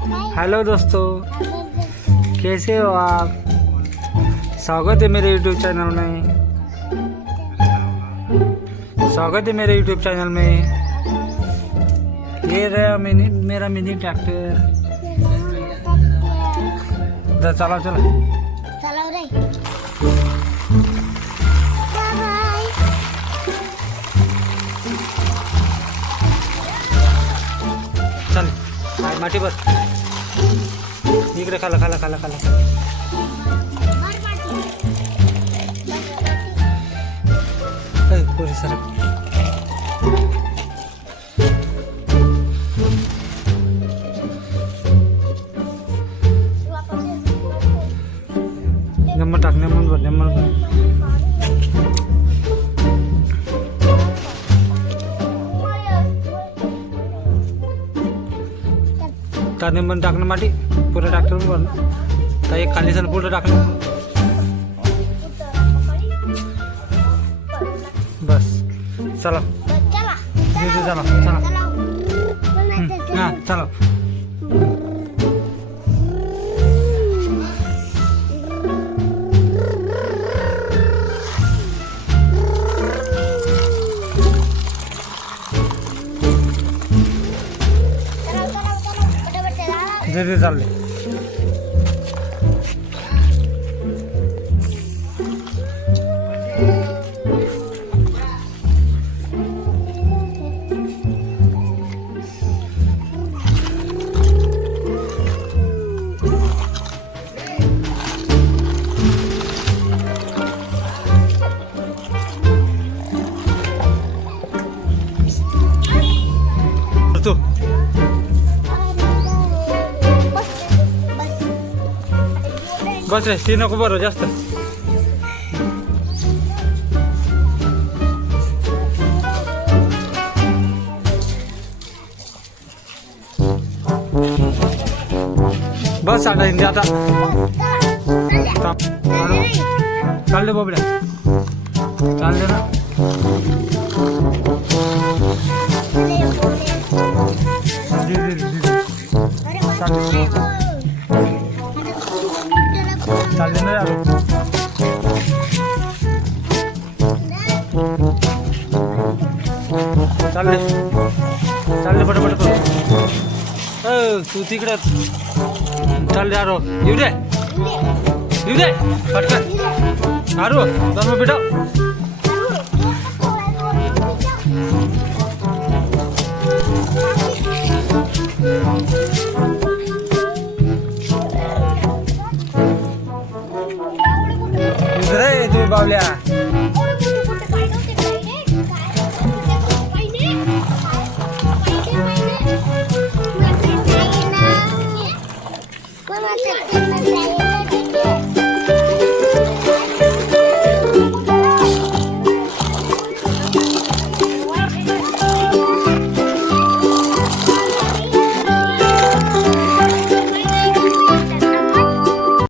Hello दोस्तों, कैसे हो आप? स्वागत है मेरे यूट्यूब चैनल में। स्वागत है मेरे यूट्यूब चैनल में। ये रहा मेरा मिनी ट्रैक्टर। चलो चलो चलो रे। चल माटी बस इकडे खाला खाला खाला खाला पुरी सर नंबर टाक नंबर टाकणे पण टाकणं माटी पुरं ट्रॅक्टर पण तर एक खाली सण पुढं टाकणं बस चला चला चला हां चला धीरे चालले तू बस रे ती नको बरं जास्त बस आता हिंदी आता चालले बाबड्या चालले ना चालले ना यार चालले चालले पटापट करू तू तिकडं चालले आरो येऊ दे पटकन आरो दोन बेटा रे तू बावल्या कोण